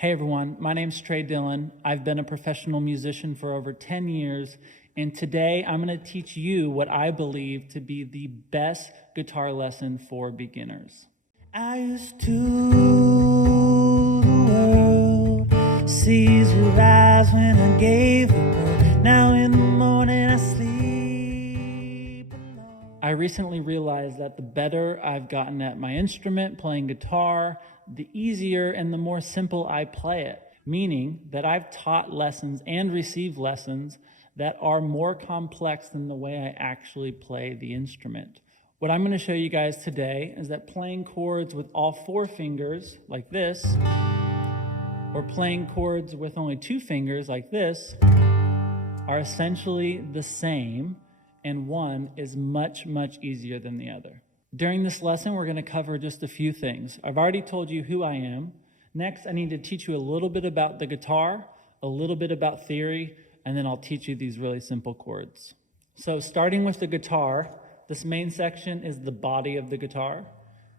Hey everyone, my name's Trey Dillon. I've been a professional musician for over 10 years, and today I'm going to teach you what I believe to be the best guitar lesson for beginners. I used to the world, seas would rise when I gave the word. Now in the morning I sleep alone. I recently realized that the better I've gotten at my instrument, playing guitar, the easier and the more simple I play it, meaning that I've taught lessons and received lessons that are more complex than the way I actually play the instrument. What I'm going to show you guys today is that playing chords with all 4 fingers, like this, or playing chords with only 2 fingers, like this, are essentially the same, and one is much, much easier than the other. During this lesson, we're going to cover just a few things. I've already told you who I am. Next, I need to teach you a little bit about the guitar, a little bit about theory, and then I'll teach you these really simple chords. So starting with the guitar, this main section is the body of the guitar.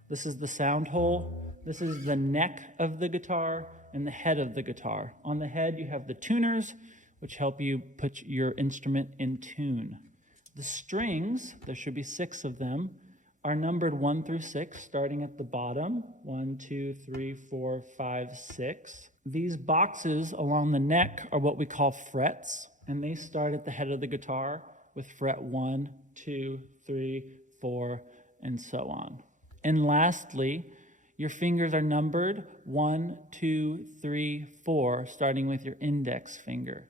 This is the sound hole. This is the neck of the guitar and the head of the guitar. On the head, you have the tuners, which help you put your instrument in tune. The strings, there should be 6 of them, are numbered 1 through 6, starting at the bottom. 1, 2, 3, 4, 5, 6. These boxes along the neck are what we call frets, and they start at the head of the guitar with fret 1, 2, 3, 4, and so on. And lastly, your fingers are numbered 1, 2, 3, 4, starting with your index finger.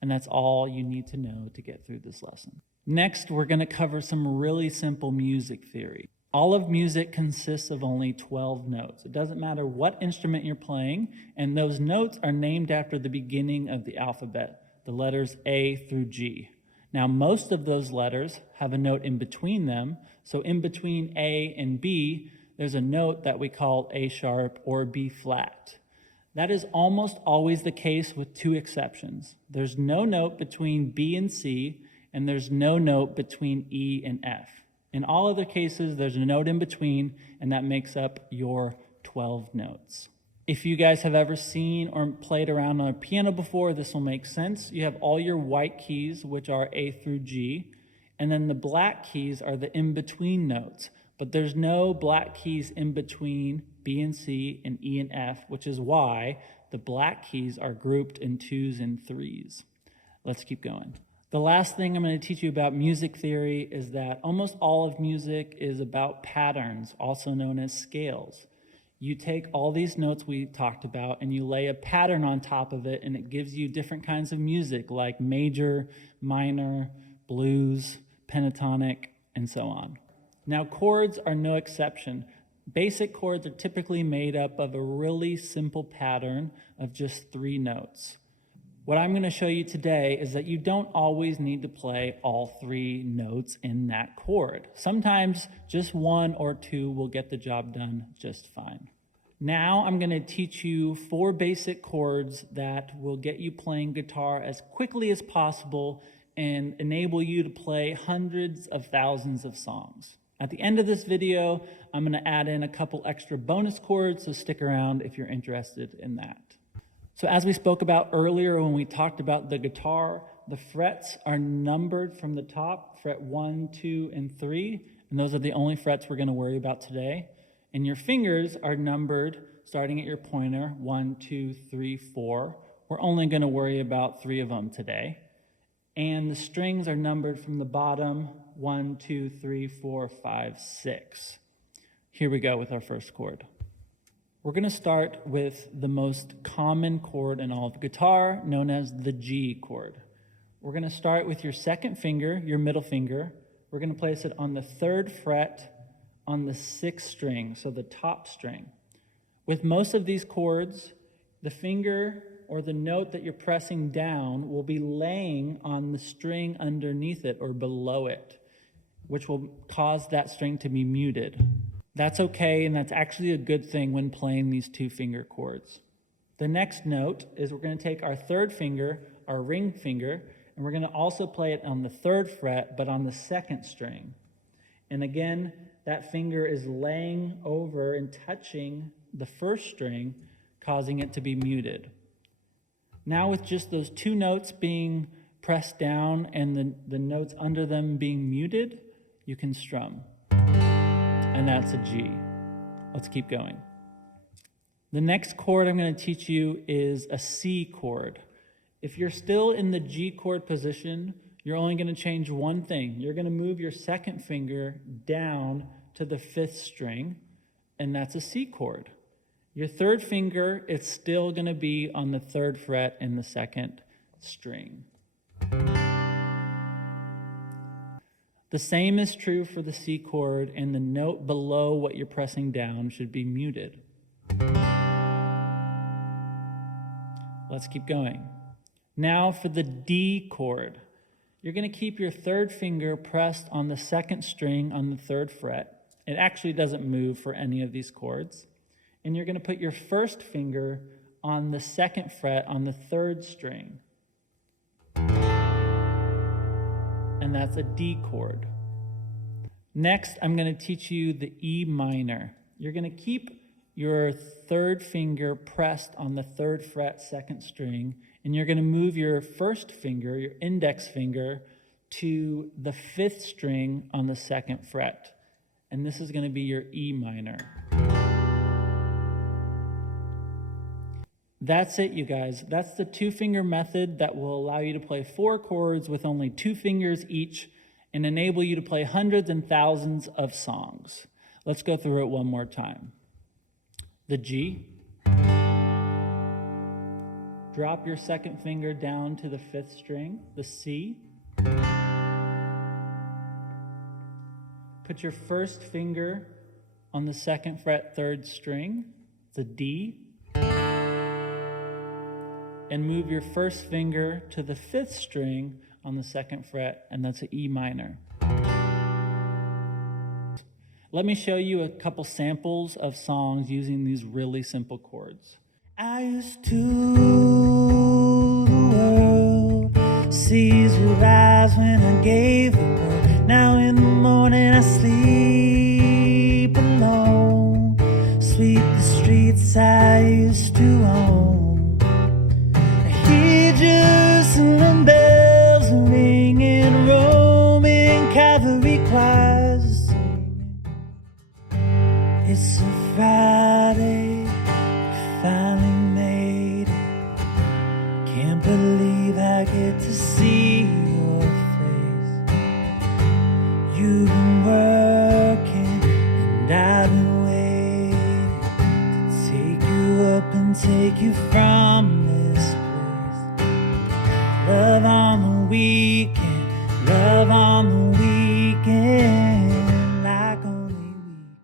And that's all you need to know to get through this lesson. Next, we're going to cover some really simple music theory. All of music consists of only 12 notes. It doesn't matter what instrument you're playing, and those notes are named after the beginning of the alphabet, the letters A through G. Now, most of those letters have a note in between them, so in between A and B, there's a note that we call A sharp or B flat. That is almost always the case with 2 exceptions. There's no note between B and C, and there's no note between E and F. In all other cases, there's a note in between, and that makes up your 12 notes. If you guys have ever seen or played around on a piano before, this will make sense. You have all your white keys, which are A through G, and then the black keys are the in-between notes. But there's no black keys in between B and C and E and F, which is why the black keys are grouped in 2s and 3s. Let's keep going. The last thing I'm going to teach you about music theory is that almost all of music is about patterns, also known as scales. You take all these notes we talked about and you lay a pattern on top of it, and it gives you different kinds of music like major, minor, blues, pentatonic, and so on. Now, chords are no exception. Basic chords are typically made up of a really simple pattern of just 3 notes. What I'm going to show you today is that you don't always need to play all 3 notes in that chord. Sometimes just 1 or 2 will get the job done just fine. Now I'm going to teach you 4 basic chords that will get you playing guitar as quickly as possible and enable you to play hundreds of thousands of songs. At the end of this video, I'm going to add in a couple extra bonus chords, so stick around if you're interested in that. So as we spoke about earlier when we talked about the guitar, the frets are numbered from the top, fret 1, 2, and 3, and those are the only frets we're going to worry about today. And your fingers are numbered starting at your pointer, 1, 2, 3, 4. We're only going to worry about 3 of them today. And the strings are numbered from the bottom, 1, 2, 3, 4, 5, 6. Here we go with our first chord. We're going to start with the most common chord in all of guitar, known as the G chord. We're going to start with your second finger, your middle finger. We're going to place it on the 3rd fret on the 6th string, so the top string. With most of these chords, the finger or the note that you're pressing down will be laying on the string underneath it or below it, which will cause that string to be muted. That's okay, and that's actually a good thing when playing these 2-finger chords. The next note is we're going to take our 3rd finger, our ring finger, and we're going to also play it on the 3rd fret, but on the 2nd string. And again, that finger is laying over and touching the 1st string, causing it to be muted. Now with just those two notes being pressed down and the notes under them being muted, you can strum. And that's a G. Let's keep going. The next chord I'm going to teach you is a C chord. If you're still in the G chord position, you're only going to change one thing. You're going to move your second finger down to the 5th string, and that's a C chord. Your third finger, it's still going to be on the 3rd fret in the 2nd string. The same is true for the C chord, and the note below what you're pressing down should be muted. Let's keep going. Now for the D chord. You're going to keep your 3rd finger pressed on the 2nd string on the 3rd fret. It actually doesn't move for any of these chords. And you're going to put your 1st finger on the 2nd fret on the 3rd string. And that's a D chord. Next, I'm going to teach you the E minor. You're going to keep your 3rd finger pressed on the 3rd fret, 2nd string, and you're going to move your 1st finger, your index finger, to the 5th string on the 2nd fret. And this is going to be your E minor. That's it, you guys. That's the 2-finger method that will allow you to play 4 chords with only 2 fingers each and enable you to play hundreds and thousands of songs. Let's go through it one more time. The G. Drop your 2nd finger down to the 5th string. The C. Put your 1st finger on the 2nd fret, 3rd string. The D. And move your 1st finger to the 5th string on the 2nd fret, and that's an E minor. Let me show you a couple samples of songs using these really simple chords. I used to rule the world, seas would rise when I gave the word. Now in the morning I sleep alone, sweep the streets I used to own. Jerusalem bells are ringing, Roman cavalry choirs are singing. It's a Friday, we finally made it. Can't believe I get to see your face. You've been working and I've been waiting to take you up and take you from this place. Love on the weekend, love on the weekend, like only we can.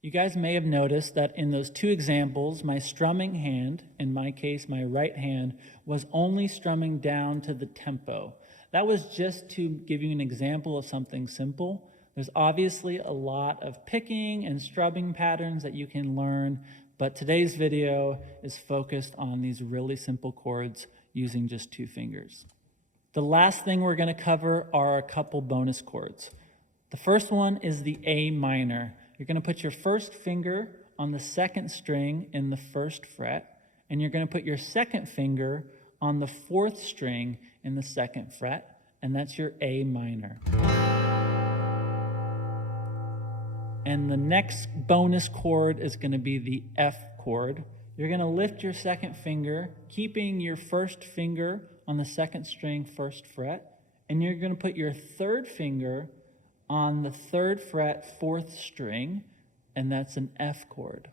You guys may have noticed that in those 2 examples, my strumming hand, in my case, my right hand, was only strumming down to the tempo. That was just to give you an example of something simple. There's obviously a lot of picking and strumming patterns that you can learn, but today's video is focused on these really simple chords using just 2 fingers. The last thing we're going to cover are a couple bonus chords. The first one is the A minor. You're going to put your 1st finger on the 2nd string in the 1st fret, and you're going to put your 2nd finger on the 4th string in the 2nd fret, and that's your A minor. And the next bonus chord is going to be the F chord. You're going to lift your 2nd finger, keeping your 1st finger on the 2nd string, 1st fret, and you're going to put your 3rd finger on the 3rd fret, 4th string, and that's an F chord.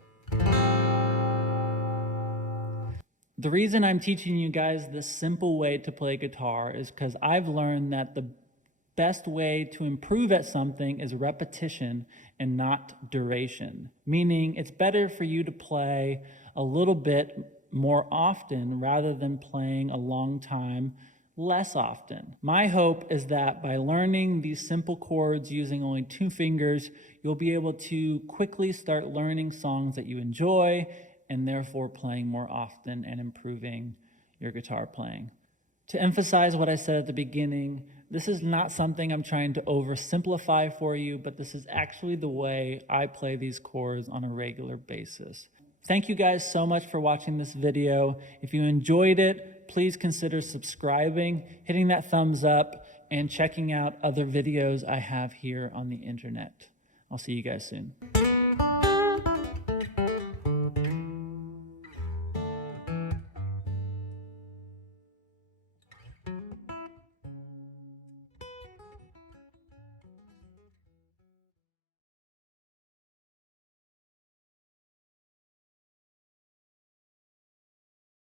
The reason I'm teaching you guys this simple way to play guitar is because I've learned that the best way to improve at something is repetition and not duration. Meaning it's better for you to play a little bit more often rather than playing a long time less often. My hope is that by learning these simple chords using only 2 fingers, you'll be able to quickly start learning songs that you enjoy and therefore playing more often and improving your guitar playing. To emphasize what I said at the beginning, this is not something I'm trying to oversimplify for you, but this is actually the way I play these chords on a regular basis. Thank you guys so much for watching this video. If you enjoyed it, please consider subscribing, hitting that thumbs up, and checking out other videos I have here on the internet. I'll see you guys soon.